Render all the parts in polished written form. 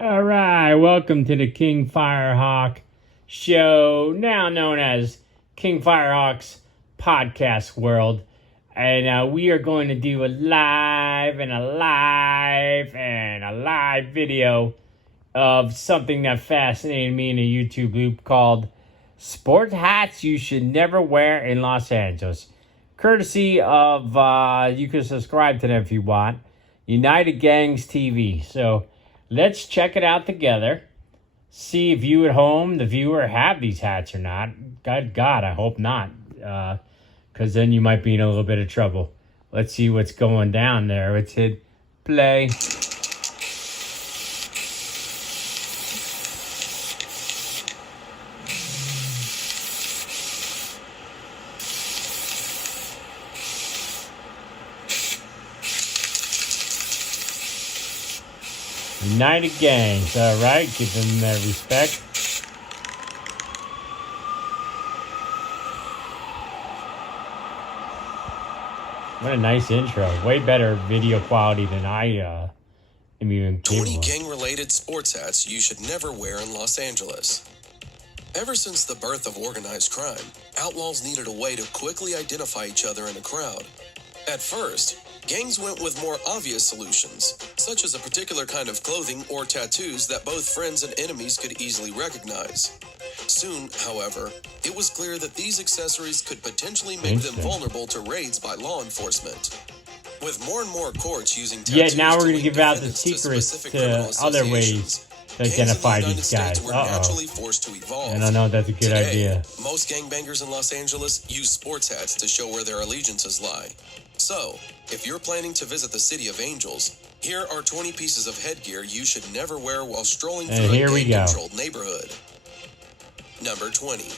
All right, welcome to the King Firehawk show, now known as King Firehawk's podcast world. And we are going to do a live video of something that fascinated me in a YouTube loop called Sport Hats You Should Never Wear in Los Angeles. Courtesy of, you can subscribe to them if you want, UnitedGangsTV. So let's check it out together. See if you at home, the viewer, have these hats or not. God, I hope not. Because then you might be in a little bit of trouble. Let's see what's going down there. Let's hit play. United Gangs, all right, give them their respect. What a nice intro. Way better video quality than I am even capable 20 gang-related sports hats you should never wear in Los Angeles. Ever since the birth of organized crime, outlaws needed a way to quickly identify each other in a crowd. At first, gangs went with more obvious solutions, such as a particular kind of clothing or tattoos that both friends and enemies could easily recognize. Soon, however, it was clear that these accessories could potentially make them vulnerable to raids by law enforcement. With more and more courts using tattoos now we're to going to link give out the defendants to secrets specific to criminal other ways associations, to gangs in the identify United these guys. States were naturally forced to evolve. I don't know if that's a good Today, idea. Most gangbangers in Los Angeles use sports hats to show where their allegiances lie. So, if you're planning to visit the City of Angels, here are 20 pieces of headgear you should never wear while strolling through a gang-controlled neighborhood. Number 20.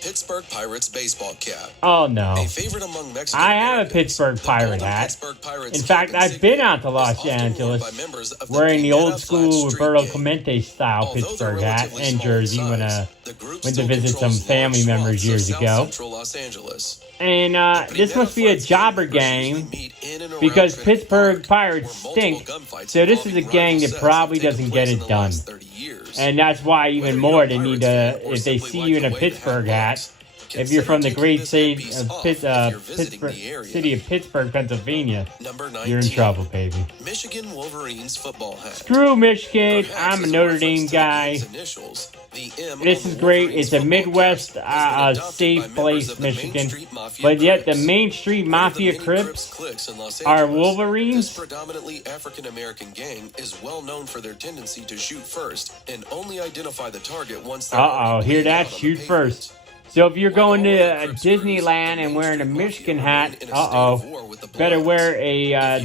Pittsburgh Pirates baseball cap. Oh no. A favorite among Mexican I have a Americans, Pittsburgh Pirate the hat. Pittsburgh Pirates In fact, I've been out to is Los often worn Angeles by members of wearing the Pinata old school Flat Street Roberto Gang. Clemente style Although they're Pittsburgh hat relatively and small in jersey when size, the group went to still visit some controls family large members swaths years of ago. South Central Los Angeles. And this must be a jobber gang because Pittsburgh Pirates stink. So this is a gang that probably doesn't get it done. And that's why even more they need to, if they see you in a Pittsburgh hat, if you're from the great city of Pittsburgh, Pennsylvania, you're in trouble, baby. Michigan Wolverines football hat. Screw Michigan. I'm a Notre Dame guy. This is great. It's a Midwest safe place, Michigan. But yet the Main Street Mafia Crips are Wolverines. This predominantly African-American gang is well known for their tendency to shoot first and only identify the target once they're Uh-oh, hear that? Shoot first. So if you're going to Disneyland and wearing a Michigan hat, better wear a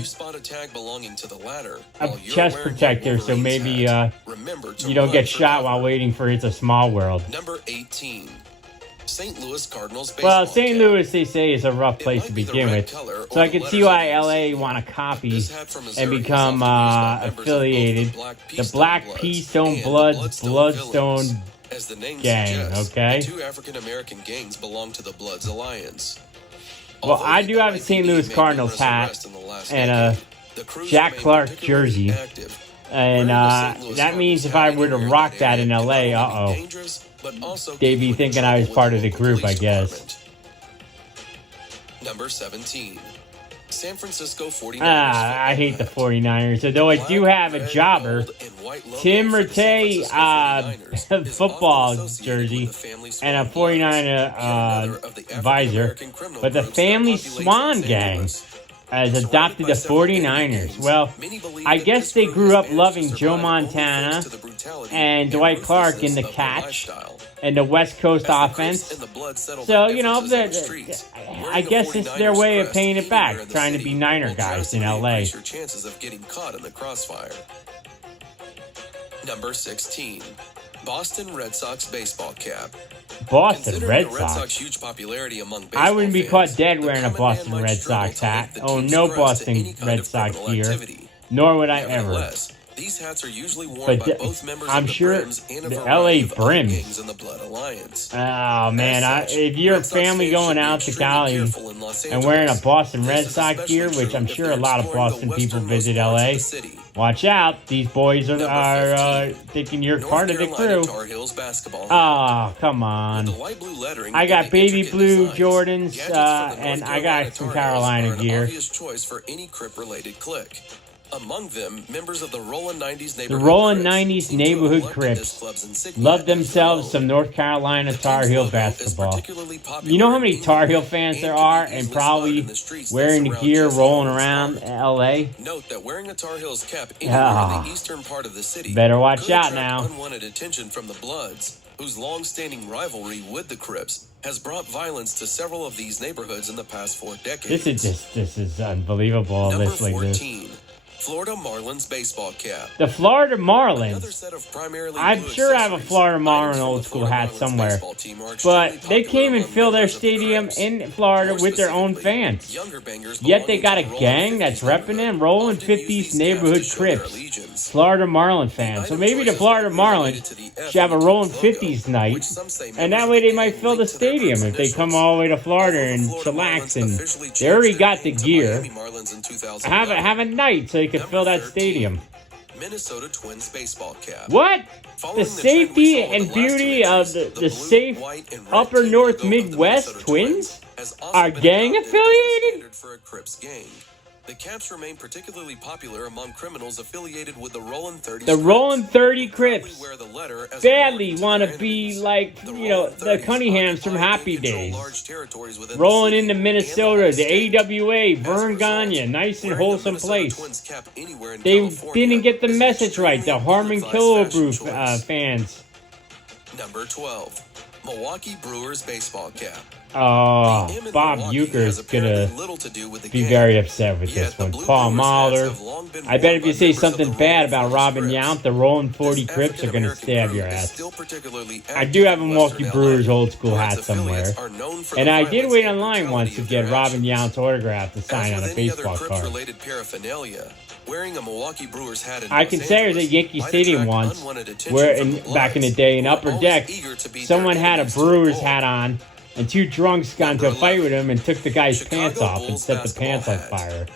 chest protector so maybe you don't get shot while waiting for It's a Small World. Number 18. St. Louis Cardinals Well, St. Louis, they say, is a rough place to begin with. So I can see why LA want to copy and become affiliated. The Black Keystone Bloodstone as the name gang, suggests, okay? the two African-American gangs belong to the Bloods Alliance. Well, I do have a St. Louis Cardinals hat and a Jack Clark jersey. And that means if I were to rock that in LA, they'd be thinking I was part of the group, I guess. Number 17. San Francisco 49ers. I hate the 49ers. Although I do have a jobber, Tim Rattay football jersey and a 49er visor. But the family Swan gang has adopted the 49ers. Well, I guess they grew up loving Joe Montana and Dwight Clark in The Catch and the West Coast offense. So, you know, I guess it's their way of paying it back, trying to be Niner guys in LA. Chances of getting caught in the crossfire. Number 16. Boston Red Sox baseball cap. Boston Red Sox. Huge popularity among I wouldn't be caught dead wearing a Boston Red Sox hat. Oh, no Boston Red Sox gear. Nor would I ever. These hats are usually worn by both members I'm of the sure Brims and a the variety LA of other Brims. gangs in the Blood Alliance. Oh man, if you're a family going out to Cali and wearing a Boston Red Sox gear, which I'm sure a lot of Boston people visit LA, Watch out. These boys are Number 15, thinking you're North part of the Carolina crew. Tar Heels basketball. Oh, come With on. the light blue lettering I got and the baby intricate blue designs, Jordans, gadgets from the and North I Carolina got some Tar Heels Carolina are an gear. obvious choice for any Crip-related clique. Among them, members of the Rollin' 90s The neighborhood Rollin' Crips 90s seem to have neighborhood elected this Crips club's insignia love as their themselves own. some North Carolina The Tar team's Heel logo is basketball. particularly popular You know how in many England Tar Heel fans and there can be are, and easily probably spotted in the streets that wearing surround gear Jesse rolling Owens around Park. L.A.? Note that wearing a Tar Heels cap anywhere in the eastern part of the city Better watch could out attract now. unwanted attention from the Bloods, whose long-standing rivalry with the Crips has brought violence to several of these neighborhoods in the past 4 decades. This is unbelievable. Number This like this. 14, Florida Marlins baseball cap. The Florida Another Marlins. set of primarily I'm blue sure I have a accessories. Florida Items Marlin from old the school Florida hat Marlins somewhere. baseball team are But extremely they popular came and among filled their members of the stadium Crips. in Florida More with their own specifically, fans. younger bangers Yet they belonging got to a the Rollin' gang that's 50s repping them, neighborhood rolling often use 50s these caps neighborhood to show their Crips. allegiance. Florida Marlin fans. So Item maybe the choices Florida are related Marlins to the F should have a in the rolling team's logo, 50s night. which some say And members that of way the they might gang fill the linked to their stadium Crips if they come initials. all the way to Florida Although the and Florida chillax. Marlins And officially they already changed their got the name to gear. Miami Marlins in 2011. Have a night so you can Number fill that 13, stadium. Minnesota Twins baseball cap. What? Following The the trend we safety saw with and the last beauty two of entries, the blue, safe white, and red upper team north logo of the Midwest Minnesota Twins has also are been gang adopted as the affiliated? standard for a Crips gang. The caps remain particularly popular among criminals affiliated with the Rollin' 30 The Rollin' 30 Crips wear the letter as a badly warning to want to their be enemies. like, The you know, Rollin' the 30s Cunninghams from occupy Happy and control Days. large territories within the Rolling city into and Minnesota, the the state. AWA, As a Vern result, Gagne, nice and wearing a wholesome Minnesota place. Twins cap anywhere in They California didn't get the is an message right, the extremely Harmon ill-advised fashion Killebrew choice. fans. Number 12, Milwaukee Brewers baseball cap. Oh, The M in Bob Milwaukee Euchre has is gonna apparently little to do with the be game. very upset with Yet this the one. Blue Paul Brewers hats Mahler. have long been I bet worn if by you say members of something the bad Rollin' about 40 Robin Crips. Yount, the Rolling 40 This Crips are gonna African-American stab crew your is ass. still particularly I active do have a in Milwaukee Western Brewers LA, old school where hat its affiliates somewhere. are known for And the I did violence wait and in line once brutality to of get their Robin actions. Yount's autograph to sign As on a with any other baseball card. Crips-related paraphernalia, wearing a Milwaukee Brewers hat in I Los can say I was at Angeles Yankee might Stadium attract once, unwanted attention where from the back in the Bloods, day in who are Upper always Deck, eager to beat their someone had a enemies to Brewers pulp. hat on, and two drunks got into a Number fight with 11, him and took the guy's Chicago pants off and Bulls set the basketball pants on hat. fire.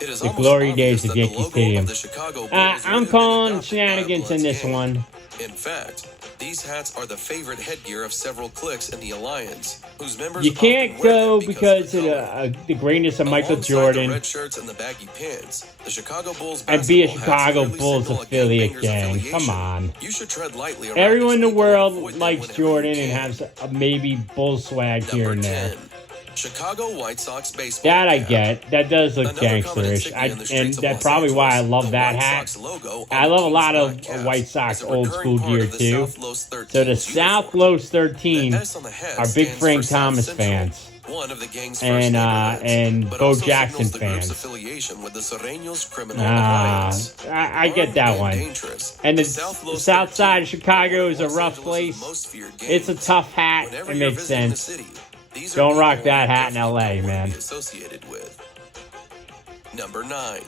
It is The almost glory obvious days of that the Yankee logo Stadium. of the Chicago Bulls I'm would have been calling adopted by a shenanigans in Bloods this gang. one. In fact, these hats are the favorite headgear of several cliques in the Alliance, whose members You often can't wear go them because of of the color. the greatness of Michael Alongside Jordan the red shirts and the baggy pants, the Chicago Bulls and be a basketball hats Chicago clearly Bulls signal a affiliate gangbanger's gang. Come affiliation. on. You should tread lightly around Everyone in these the people and world avoid them likes whenever you Jordan and can. has maybe bull swag here Number and there. 10, Chicago White Sox baseball That I cap. get. That does look Another common gangsterish. insignia in the And streets of that's Los probably why I Angeles, love the that White hat. Sox logo I on love a team's lot black of caps White Sox is a old recurring school part gear of the too. South Los So the 13's South uniform. Los 13 The S on the hat are big stands Frank for South Thomas Central, fans. one of the gang's first And neighborhoods, but Bo also Jackson signals the group's fans. affiliation with the Serranos criminal Ah, alliance. I get Armed that and one. dangerous, And the South Los south side of 13 Chicago is a Los rough Angeles' place. most feared It's a gangs. tough hat. Whenever It you're makes visiting the sense. city, these are Don't people rock that you hat in definitely LA, don't want man. to be associated with. Number 9,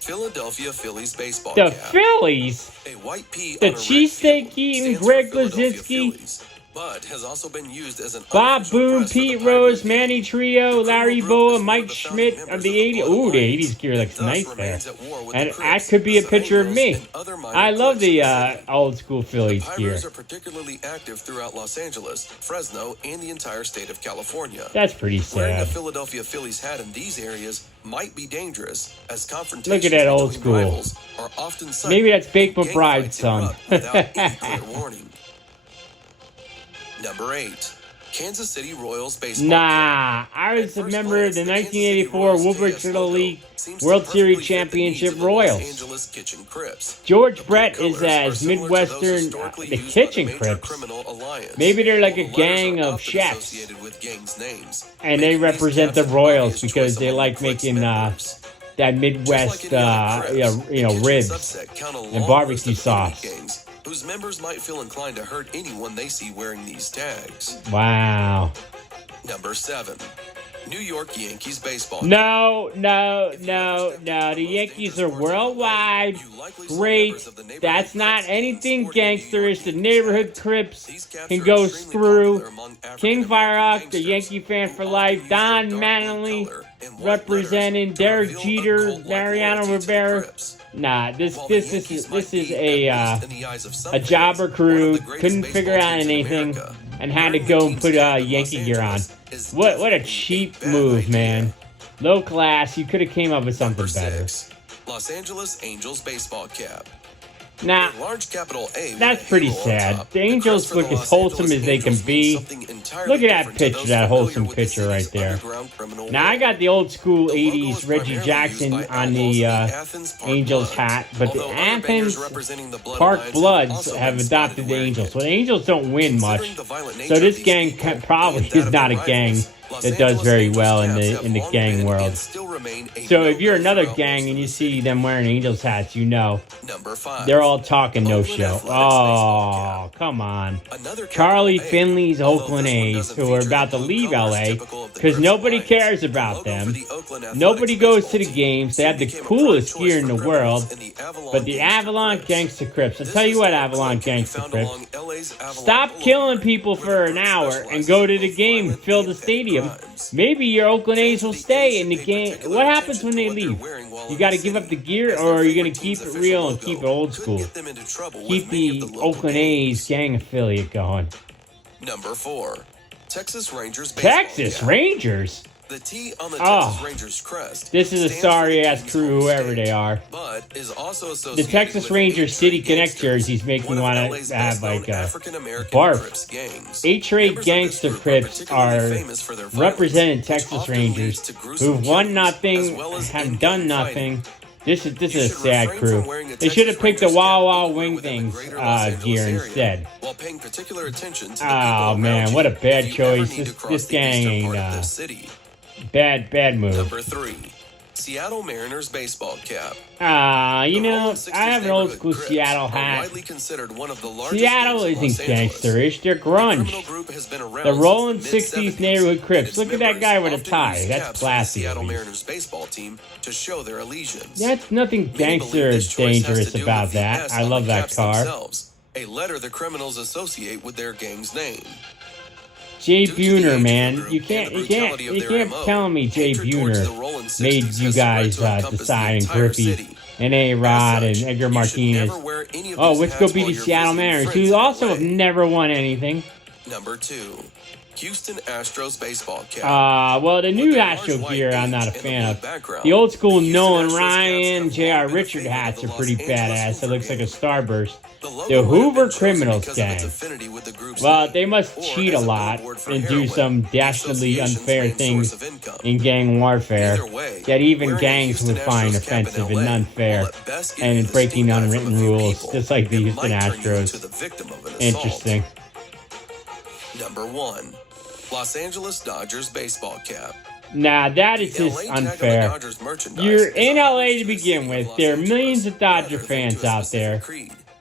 Philadelphia Phillies baseball The cap. Phillies? A white pea The on a red cheesesteak field eating stands for Greg Philadelphia Lazinski? Phillies, but has also been used as an Bob unofficial Boone, crest for the Pete Pirates Rose, game. Manny Trio, The Larry criminal group Boa, is one of Mike the Schmidt founding of the members 80s. Blood Ooh, the Alliance, 80s gear and looks thus nice there. remains at war with And the that Crips, could be a the picture of Serranos, me. and other minor I love cliques in the city. old school Phillies gear. Pirates are particularly active throughout Los Angeles, Fresno, and the entire state of California. That's pretty Wearing a sad. Philadelphia Phillies hat in these areas might be dangerous, as confrontations Look at that old between school. rivals are often cited. Maybe that's Bake Gang McBride's fights son. erupt without any clear warning. Number 8, Kansas City Royals baseball. Nah, I was a member of the 1984 Woodbridge Little League World Series Championship Royals. George Brett is as Midwestern, the Kitchen Crips. Maybe they're like a gang of chefs, and they represent the Royals because they like making that Midwest, ribs and barbecue sauce. Whose members might feel inclined to hurt anyone they see wearing these tags. Wow. Number 7, New York Yankees baseball. No. The Yankees are worldwide. Great. That's not anything gangsterish. The neighborhood Crips can go through. King Firehawk, the Yankee fan for life. Don Mattingly, representing Derek Jeter, Mariano Rivera. Nah, this is a jobber crew. Couldn't figure out anything and had to go and put Yankee gear on. What a cheap move, man. Low class. You could have came up with something better. Los Angeles Angels baseball cap. Now, that's pretty sad. The Angels look as wholesome as they can be. Look at that pitcher, that wholesome pitcher right there. Now, I got the old school 80s Reggie Jackson on the Angels hat, but the Athens Park Bloods have adopted the Angels. Well, the Angels don't win much, so this gang probably is not a gang that does very well in the gang world. So if you're another gang and you see them wearing Angels hats, you know they're all talking no show. Oh, come on. Charlie Finley's Oakland A's, who are about to leave LA because nobody cares about them. Nobody goes to the games. They have the coolest gear in the world. But the Avalon Gangsta Crips, I'll tell you what, Avalon Gangsta Crips, stop killing people for an hour and go to the game and fill the stadium. Maybe your Oakland A's will stay in the game. What happens when they leave? You got to give up the gear, or are you going to keep it real and keep it old school? Keep the Oakland A's gang affiliate going. Number 4, Texas Rangers. Texas Rangers? The T on the Texas Rangers crest. This is a sorry-ass crew, whoever they are. But is also the Texas Rangers City Connect jerseys make me want to have like a barf. H-rate gangster crips are representing Texas Rangers who've won nothing, have done nothing. This is a sad crew. They should have picked the Wawa Wing Things gear instead. Oh man, what a bad choice. This gang ain't bad move. Number 3, Seattle Mariners baseball cap. You know, I have an old school Seattle hat. Seattle isn't gangsterish, they're grunge. The rolling 60s neighborhood Crips. Look at that guy with a tie. That's classy. That's nothing gangster or dangerous about that. I love that car. A letter the criminals associate with their gang's name. Jay Buhner, man, you can't tell me Jay Buhner made you guys decide, and Griffey and A-Rod and Edgar Martinez. Oh, let's go beat the Seattle Mariners, who also have never won anything. Number 2, Houston Astros baseball cap. Well, the new Astro gear I'm not a fan of. The old school Nolan Ryan, J.R. Richard hats are pretty badass. It looks like a starburst. The Hoover Criminals gang. Well, they must cheat a lot and do some dastardly unfair things in gang warfare that even gangs would find offensive and unfair, and breaking unwritten rules, just like the Houston Astros. Interesting. Number 1, Los Angeles Dodgers baseball cap. Nah, that is just unfair. You're in LA to begin with. There are millions of Dodger fans out there.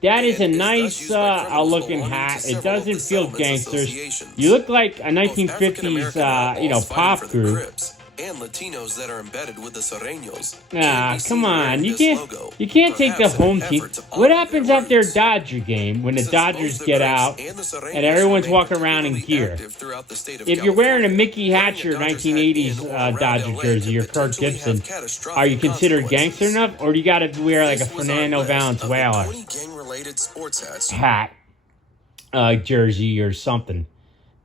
That is a nice looking hat. It doesn't feel gangsters. You look like a 1950s, pop group. And Latinos that are embedded with the Sureños. Ah, come on. You can't take the home team. What happens after a Dodger game when the Dodgers get out and everyone's walking around in gear? If you're wearing a Mickey Hatcher 1980s Dodger jersey or Kirk Gibson, are you considered gangster enough, or do you got to wear like a Fernando Valenzuela hat, jersey or something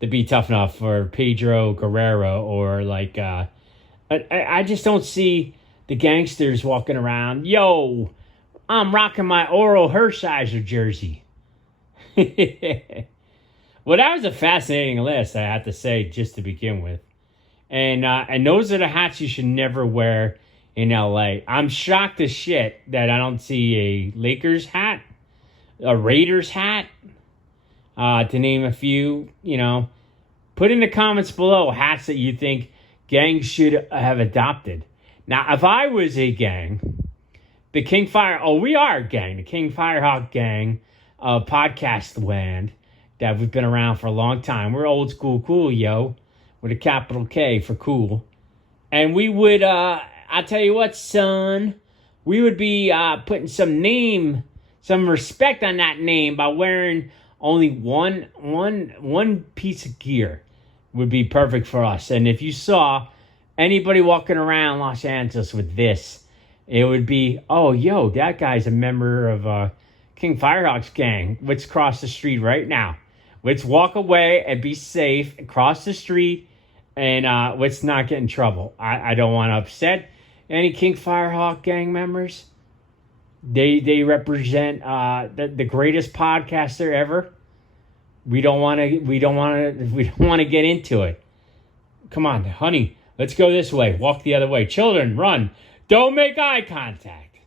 to be tough enough for Pedro Guerrero, or like I just don't see the gangsters walking around. Yo, I'm rocking my Oro Hershiser jersey. Well, that was a fascinating list, I have to say, just to begin with. And those are the hats you should never wear in LA. I'm shocked as shit that I don't see a Lakers hat, a Raiders hat, to name a few. Put in the comments below hats that you think gangs should have adopted. Now, if I was a gang, we are a gang, the King Firehawk gang of podcast land that we've been around for a long time. We're old school cool, yo, with a capital K for cool. And we would, I'll tell you what, son, we would be putting some respect on that name by wearing only one piece of gear. Would be perfect for us. And if you saw Anybody walking around Los Angeles with this, it would be, oh, yo, that guy's a member of King Firehawk's gang. Let's cross the street right now. Let's walk away and be safe and cross the street, and let's not get in trouble. I don't want to upset any King Firehawk gang members. They represent the greatest podcaster ever. We don't want to get into it. Come on, honey, let's go this way. Walk the other way. Children, run. Don't make eye contact.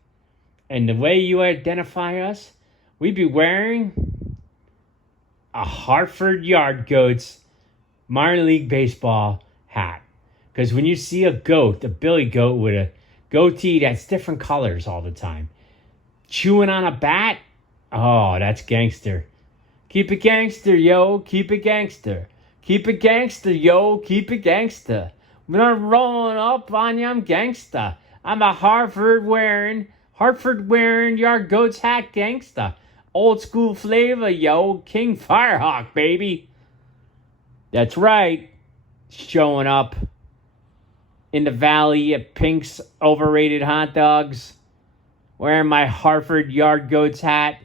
And the way you identify us, we'd be wearing a Hartford Yard Goats minor league baseball hat. Because when you see a goat, a billy goat with a goatee that's different colors all the time, chewing on a bat, oh, that's gangster. Keep it gangster, yo. Keep it gangster. Keep it gangster, yo. Keep it gangster. When I'm rolling up on you, I'm gangsta. I'm a Hartford wearing Yard Goats hat gangsta. Old school flavor, yo. King Firehawk, baby. That's right. Showing up in the valley at Pink's Overrated Hot Dogs. Wearing my Hartford Yard Goats hat.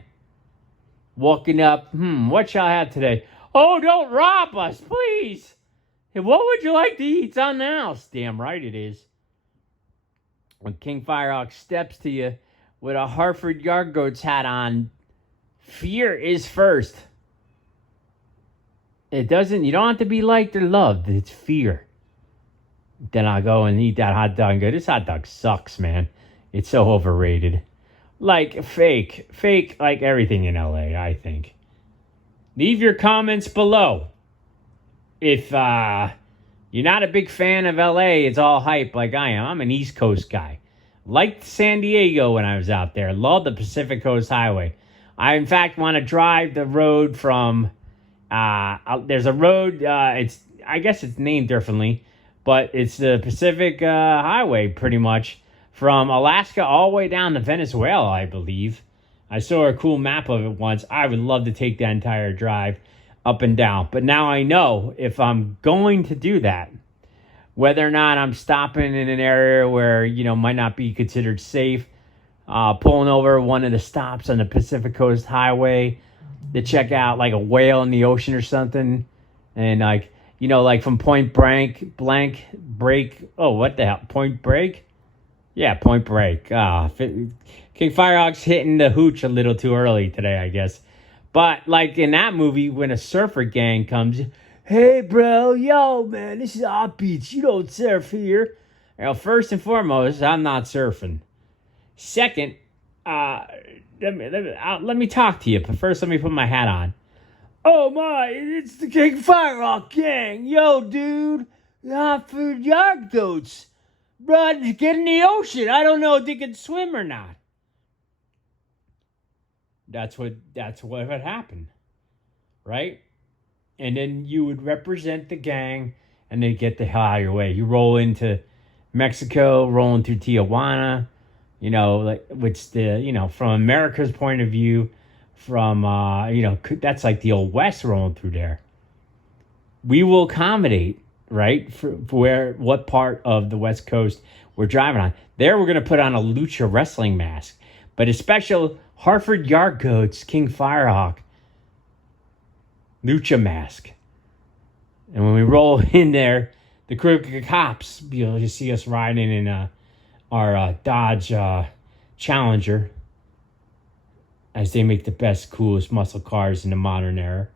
Walking up. What shall I have today? Oh, don't rob us, please. Hey, what would you like to eat? It's on the house. Damn right it is. When King Firehawk steps to you with a Hartford Yard Goats hat on, fear is first. You don't have to be liked or loved. It's fear. Then I'll go and eat that hot dog and go, this hot dog sucks, man. It's so overrated. Like fake like everything in LA, I think. Leave your comments below. If you're not a big fan of LA, it's all hype like I am. I'm an East Coast guy. Liked San Diego when I was out there. Loved the Pacific Coast Highway. I, in fact, want to drive the road from... there's a road, I guess it's named differently, but it's the Pacific Highway, pretty much, from Alaska all the way down to Venezuela, I believe. I saw a cool map of it once. I would love to take that entire drive up and down. But now I know if I'm going to do that, whether or not I'm stopping in an area where, might not be considered safe, pulling over one of the stops on the Pacific Coast Highway to check out like a whale in the ocean or something. And like from Point Break. Oh, what the hell? Point Break? Yeah, Point Break. King Firehawk's hitting the hooch a little too early today, I guess. But like in that movie, when a surfer gang comes, hey, bro, yo, man, this is our beach. You don't surf here. First and foremost, I'm not surfing. Second, let me talk to you. But first, let me put my hat on. Oh, my, it's the King Firehawk gang. Yo, dude, Hartford Yard Goats. Bro, get in the ocean. I don't know if they can swim or not. That's what had happened, right? And then you would represent the gang, and they get the hell out of your way. You roll into Mexico, rolling through Tijuana, which from America's point of view, from that's like the old West rolling through there. We will accommodate, right, for what part of the West Coast we're driving on. There, we're gonna put on a lucha wrestling mask, but a special Hartford Yard Goats King Firehawk lucha mask. And when we roll in there, the crooked cops, you see us riding in our Dodge Challenger, as they make the best, coolest muscle cars in the modern era.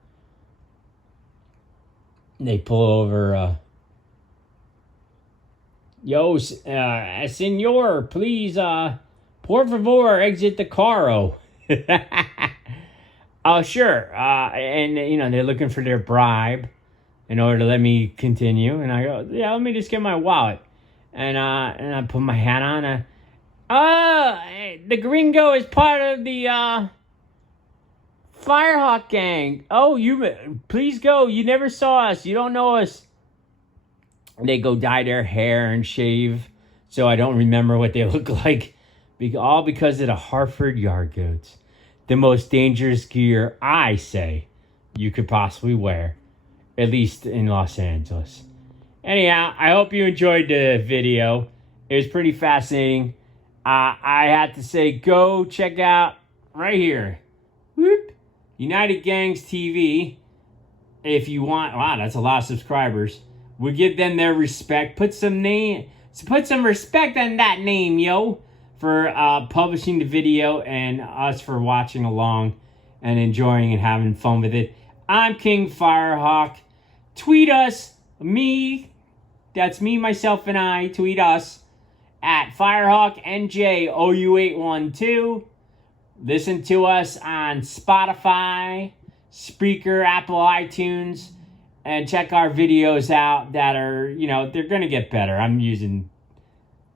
They pull over, yo, senor, please, por favor, exit the carro. Oh, sure. And, they're looking for their bribe in order to let me continue. And I go, yeah, let me just get my wallet. And I put my hat on. The gringo is part of the Firehawk gang. Oh, please go. You never saw us. You don't know us. They go dye their hair and shave so I don't remember what they look like. All because of the Hartford Yard Goats. The most dangerous gear, I say, you could possibly wear. At least in Los Angeles. Anyhow, I hope you enjoyed the video. It was pretty fascinating. I had to say, go check out right here. Whoop. United Gangs TV. If you want, wow, that's a lot of subscribers. We'll give them their respect. Put some respect on that name, yo, for publishing the video and us for watching along and enjoying and having fun with it. I'm King Firehawk. Tweet us, that's me, myself, and I. Tweet us at FirehawkNJOU812. Listen to us on Spotify, Spreaker, Apple iTunes, and check our videos out that are, they're going to get better. I'm using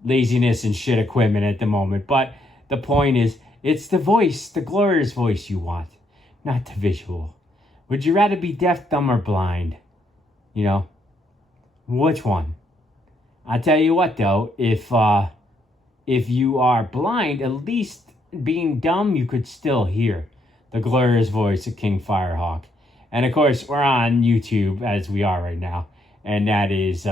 laziness and shit equipment at the moment, but the point is, it's the voice, the glorious voice you want, not the visual. Would you rather be deaf, dumb, or blind? Which one? I'll tell you what, though, if you are blind, at least being dumb, you could still hear the glorious voice of King Firehawk. And, of course, we're on YouTube, as we are right now, and that is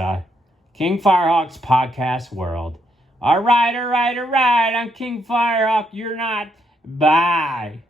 King Firehawk's Podcast World. All right, I'm King Firehawk. You're not. Bye.